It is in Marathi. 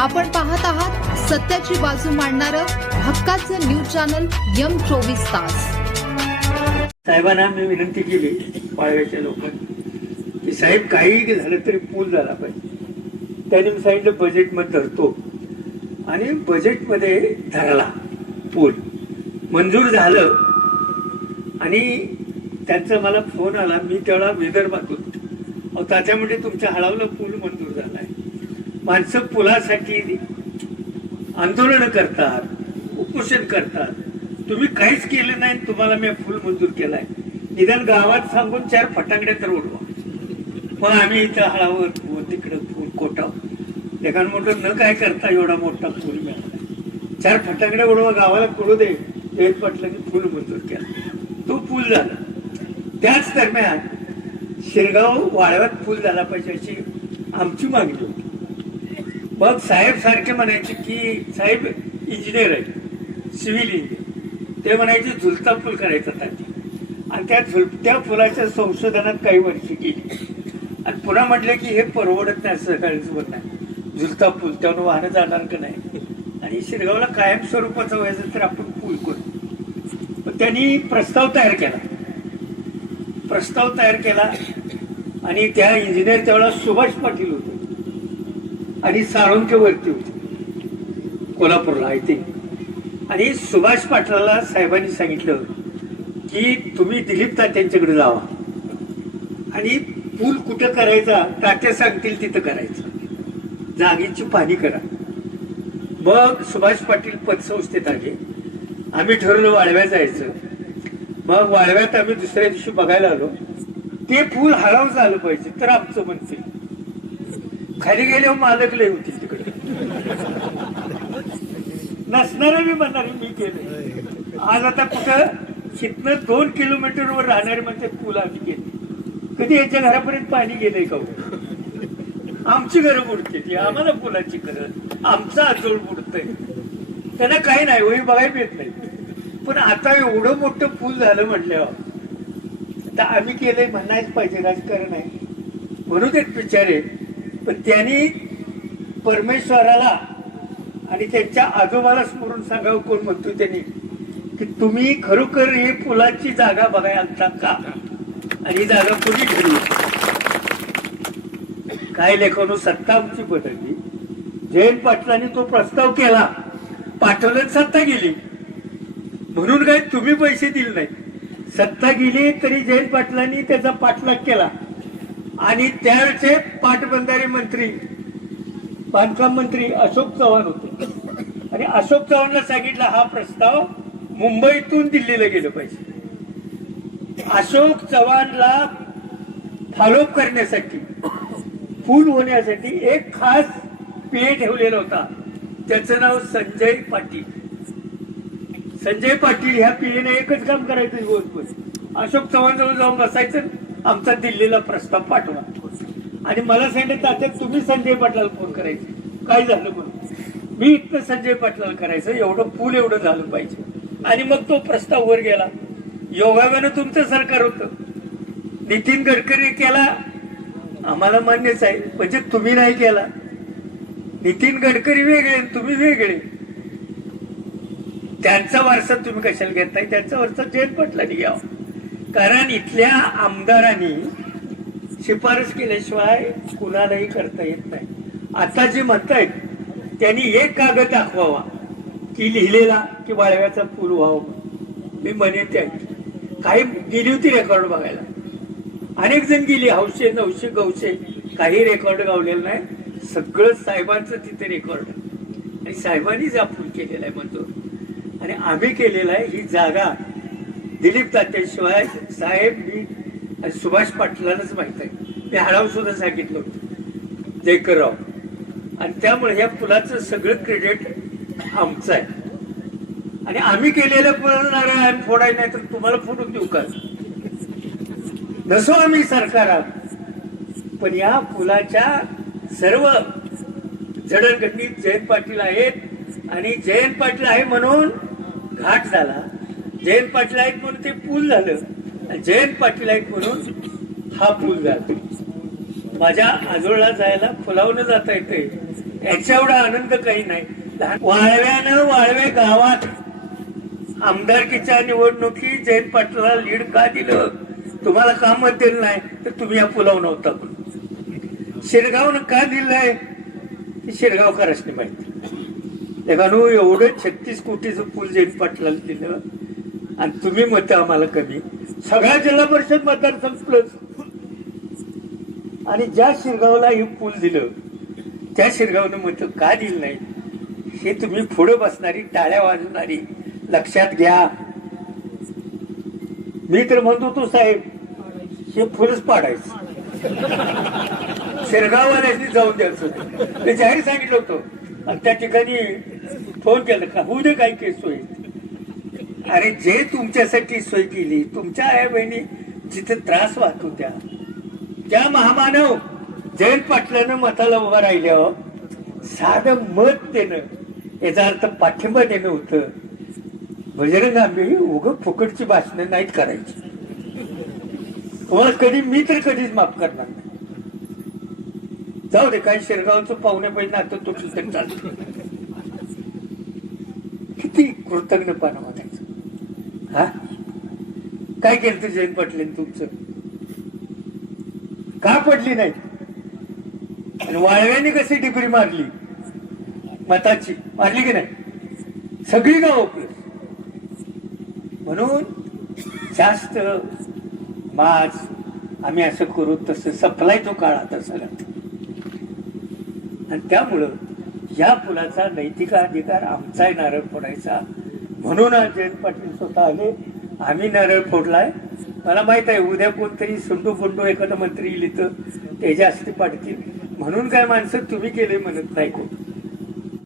आपण पाहत आहात सत्याची बाजू मांडणारं हक्काचं न्यूज चॅनल यम चोवीस तास. साहेबांना मी विनंती केली पाळव्याच्या लोकांनी की साहेब काही झालं तरी पूल झाला पाहिजे. त्यांनी मी सांगितलं बजेटमध्ये धरतो. आणि बजेटमध्ये धरला पूल. मंजूर झालं. आणि त्यांचा मला फोन आला. मी त्यावेळा विदर्भातून. अहो त्याच्यामध्ये तुमच्या हळावलं पूल म्हणून माणसं पुलासाठी आंदोलन करतात उपोषण करतात. तुम्ही काहीच केलं नाही तुम्हाला मी फुल मंजूर केलाय. निदान गावात सांगून चार फटाकड्या तर उडवा मग आम्ही इथं हळावर तिकडं फुल कोटाव एका मोठं न काय करता एवढा मोठा फुल मिळाला? चार फटाकड्या उडवा गावाला कळू दे. जयंत पाटलांनी फुल मंजूर केला. तो पूल झाला. त्याच दरम्यान शिरगाव वाळव्यात फुल झाला पाहिजे अशी आमची मागणी होती. मग साहेब सारखे म्हणायचे की साहेब इंजिनियर आहे सिव्हिल इंजिनियर ते म्हणायचे झुलता फुल करायचा ताती आणि त्या झुलत्या फुलाच्या संशोधनात काही वर्षी गेली. आणि पुन्हा म्हटलं की हे परवडत नाही सहकार्यासोबत नाही झुलता पूल त्यावर वाहनं जाणार का नाही? आणि शिरगावला कायम स्वरूपाचं व्हायचं तर आपण पूल करू. पण त्यांनी प्रस्ताव तयार केला. प्रस्ताव तयार केला. आणि त्या इंजिनियर त्यावेळेला सुभाष पाटील होते. आणि साळुंके वरती होते. कोल्हापूरला आय थिंक आणि सुभाष पाटलाला साहेबांनी सांगितलं की तुम्ही दिलीप तात्यांच्याकडे जावा. आणि पूल कुठं करायचा तात्या सांगतील तिथं करायचं. जागेची पाहणी करा. मग सुभाष पाटील पतसंस्थेत आले. आम्ही ठरवलं वाळव्यात जायचं. मग वाळव्यात आम्ही दुसऱ्या दिवशी बघायला आलो. ते पूल हळाव झालं पाहिजे तर आमचं म्हणते खाली गेल्यावर मालक लय होती तिकडे. नसणार मी म्हणणार मी केले आज आता कुठं शिकणं दोन किलोमीटर वर राहणारे म्हणजे पूल आम्ही गेले कधी याच्या घरापर्यंत पाणी गेलंय का हो? आमची घरं बुडते ती आम्हाला पुलाची गरज आमचा आजोळ बुडतंय. त्यांना काही नाही वही बघायला येत नाही. पण आता एवढं मोठं पूल झालं म्हटल्यावर तर आम्ही केलंय म्हणायच पाहिजे राजकारण आहे. म्हणून एक विचार आहे पण त्यांनी परमेश्वराला आणि त्यांच्या आजोबाला स्मरून सांगावं कोण म्हणतो त्यांनी की तुम्ही खरोखर ही पुलाची जागा बघायला आलता का? आणि ही जागा कोणी ठरली? काय लेखनो सत्ता आमची बदलली. जयंत पाटलांनी तो प्रस्ताव केला. पाठवलं सत्ता गेली. म्हणून काय तुम्ही पैसे दिले नाही सत्ता गेली तरी जयंत पाटलांनी त्याचा पाठलाग केला. आणि त्यावेळचे पाटबंधारे मंत्री बांधकाम मंत्री अशोक चव्हाण होते. आणि अशोक चव्हाणला सांगितला हा प्रस्ताव मुंबईतून दिल्लीला गेलं पाहिजे. अशोक चव्हाणला फॉलोअप करण्यासाठी फूल होण्यासाठी एक खास पेय ठेवलेला होता. त्याचं नाव संजय पाटील. संजय पाटील ह्या पिढीने एकच काम करायचं दिवसभर अशोक चव्हाण जवळ जाऊन बसायचं. आमचा दिल्लीला प्रस्ताव पाठवा. आणि मला सांगितलं तात्या तुम्ही संजय पाटलाला फोन करायचे. काय झालं म्हणून. मी इथं संजय पाटलाला करायचं. एवढं पूल एवढं झालं पाहिजे. आणि मग तो प्रस्ताव वर गेला. योगाव्यानं तुमचं सरकार होतं. नितीन गडकरी केला. आम्हाला मान्यच आहे. म्हणजे तुम्ही नाही केला. नितीन गडकरी वेगळे तुम्ही वेगळे. त्यांचा वारसा तुम्ही कशाला घेत नाही त्यांचा वारसा जयंत पाटलाने घ्यावा. कारण इथल्या आमदारांनी शिफारस केल्याशिवाय कुणालाही करता येत नाही. आता जे म्हणत आहेत त्यांनी एक कागद दाखवावा की लिहिलेला की वाळव्याचा पूल व्हावं. मी म्हणे ते काही गेली होती रेकॉर्ड बघायला. अनेक जण गेली हौशे नऊशे गवशे काही रेकॉर्ड गावलेलं नाही. सगळं साहेबांचं तिथे रेकॉर्ड आहे आणि साहेबांनीच आपण केलेला आहे म्हणतो आणि आम्ही केलेला आहे ही जागा दिलीप तात्याशिवाय साहेब मी आणि सुभाष पाटलांनाच माहीत आहे. मी हळाव सुद्धा सांगितलं होतं. जयकरराव. आणि त्यामुळे या पुलाचं सगळं क्रेडिट आमचं आहे. आणि आम्ही केलेलं पण आम्ही फोडाय नाही तर तुम्हाला फोडून देऊ का? नसो आम्ही सरकार आहोत पण या पुलाच्या सर्व जडणघटनीत जयंत पाटील आहेत आणि जयंत पाटील आहे म्हणून घाट झाला. जयंत पाटील म्हणून ते पूल झालं. जयंत पाटील म्हणून हा पूल झाला. माझ्या आजोळला जायला फुलावून जाता येते. याच्या एवढा आनंद काही नाही. वाळव्यानं वाळवे गावात आमदारकीच्या निवडणुकी जयंत पाटलाला लीड का दिलं? तुम्हाला का मत दिलं नाही? तर तुम्ही या पुलाव नव्हता पण शिरगावनं का दिलंय? ते शिरगावकरांनी माहिती. एवढं छत्तीस कोटीचं पूल जयंत पाटलाला दिलं. आणि तुम्ही मत आम्हाला कमी सगळा जिल्हा परिषद मतदारसंघ प्लस आणि ज्या शिरगावला हे पूल दिलं त्या शिरगावनं मत का दिलं नाही? हे तुम्ही पुढे बसणारी टाळ्या वाजवणारी लक्षात घ्या. मी तर म्हणतो तो साहेब हे फुलच पाडायचं. शिरगाववाल्याशी जाऊन द्यायचं ते जाहीर सांगितलं होतं. आणि त्या ठिकाणी फोन केला का होऊ दे काही केस सोय अरे जे तुमच्यासाठी सोय केली तुमच्या आई बहिणी जिथे त्रास वाहत होत्या त्या महामानव जयंत पाटलानं मताला उभा राहिल्यावर हो. साधं मत देणं याचा अर्थ पाठिंबा देणं होतं. बजरंग आंबे उग फुकटची भाषणं नाहीत करायची. तुम्हाला कधी मी तर कधीच माफ करणार नाही. जाऊ दे काही शिरगावचं पाहुणे पाहिजे आता तुटलं तरी चालतं. किती कृतज्ञपणा मध्ये हा? काय केलं जैन पटले तुमचं? का पडली नाही? आणि वाळव्याने कशी डिग्री मारली? मताची. मारली की नाही? सगळी गाव प्लस म्हणून जास्त माज आम्ही असं करू तसं सप्लाय तो काळ आता सगळा आणि त्यामुळं या पुलाचा नैतिक अधिकार आमचा येणार नारळ म्हणून आज जयंत पाटील स्वतः आले. आम्ही नारळ फोडलाय. मला माहीत आहे उद्या कोणतरी सुंडू फुंडू एखादं मंत्री येईल इथं ते जास्ती पाडतील म्हणून काय माणसं तुम्ही केले म्हणत नाही कोण?